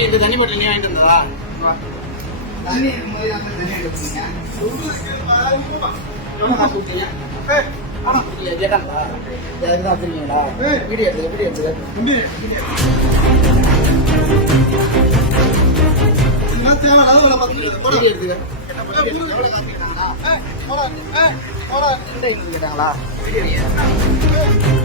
இந்த தண்ணி பாட்டில் நீ வாங்கிட்டு வந்ததா தண்ணி இருக்கும்போது நம்ம தண்ணி எடுப்பீங்க எவ்வளோ கொடுத்தீங்க ஆமா கொடுக்கல கேட்டாங்களா அதுக்கு வச்சிருக்கீங்களா வீடியோ எடுத்துக்க வீடியோ எடுத்துக்க கேட்டாங்களா கேட்டாங்களா வீடியோ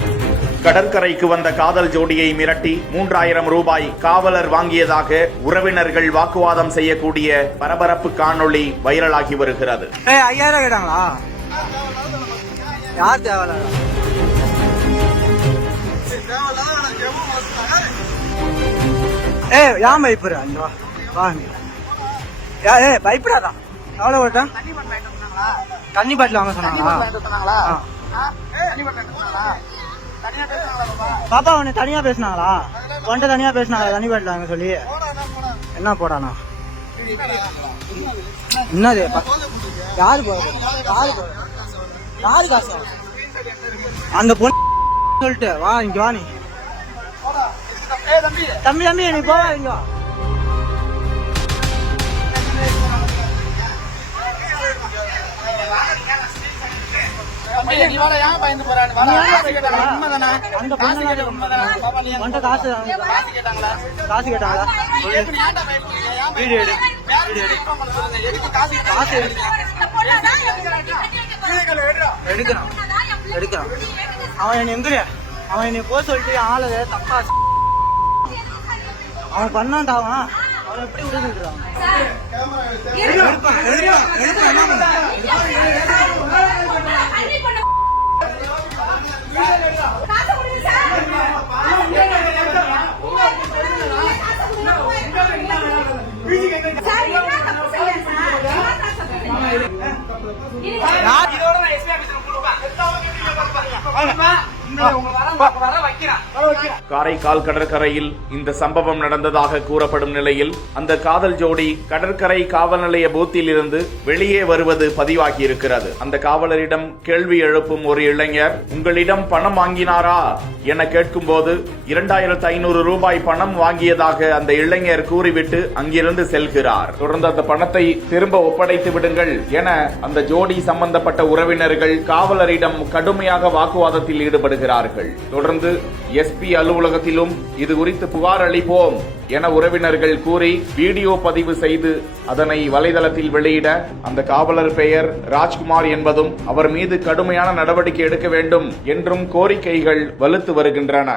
கடற்கரைக்கு வந்த காதல் ஜோடியை மிரட்டி மூன்றாயிரம் ரூபாய் காவலர் வாங்கியதாக உறவினர்கள் வாக்குவாதம் செய்யக்கூடிய பரபரப்பு காணொளி வைரலாகி வருகிறது. பயப்படாதா. எவ்வளோ ஓட்டா தண்ணி பாட்டில் வாங்க சொன்னாங்களா? பாப்பா உன்னை தனியா பேசினாங்களா? உன்ட்ட தனியா பேசினாங்களா? தண்ணி பாட்டில் சொல்லி. என்ன போடானா? என்னது? யாரு யாரு யாரு காசு? அந்த பொண்ணு சொல்லிட்டு வா இங்க வா நீ. தம்பி. தம்பி நீ போவா இங்க வா. காசு காசு கேட்டாங்களா? வீடியோ எடு. காசு எடுக்கிறான். எடுக்கிறான். அவன் என்ன எங்க அவன் என்னை போக சொல்லிட்டு ஆளு தப்பா அவன் பண்ணான்டா அவன். அவன் எப்படி விடுதுன்றான் இதோட நான் எஸ்பி ஆபீஸ்ல கொடுப்பேன் உங்க வர வர வைக்கிறேன். காரைக்கால் கடற்கரையில் இந்த சம்பவம் நடந்ததாக கூறப்படும் நிலையில் அந்த காதல் ஜோடி கடற்கரை காவல் நிலைய பூத்தில் இருந்து வெளியே வருவது பதிவாகி இருக்கிறது அந்த காவலரிடம் கேள்வி எழுப்பும் ஒரு இளைஞர் உங்களிடம் பணம் வாங்கினாரா? என கேட்கும்போது இரண்டாயிரத்து ஐநூறு ரூபாய் பணம் வாங்கியதாக அந்த இளைஞர் கூறிவிட்டு அங்கிருந்து செல்கிறார். தொடர்ந்து அந்த பணத்தை திரும்ப ஒப்படைத்து விடுங்கள் என அந்த ஜோடி சம்பந்தப்பட்ட உறவினர்கள் காவலரிடம் கடுமையாக வாக்குவாதத்தில் வருகிறார்கள் தொடர்ந்து எஸ்பி அலுவலகத்திலும் இது குறித்து புகார் அளிப்போம் என உறவினர்கள் கூறி வீடியோ பதிவு செய்து அதனை வலைதளத்தில் வெளியிட அந்த காவலர் பெயர் ராஜ்குமார் என்பதும் அவர் மீது கடுமையான நடவடிக்கை எடுக்க வேண்டும் என்றும் கோரிக்கைகள் வலுத்து வருகின்றன.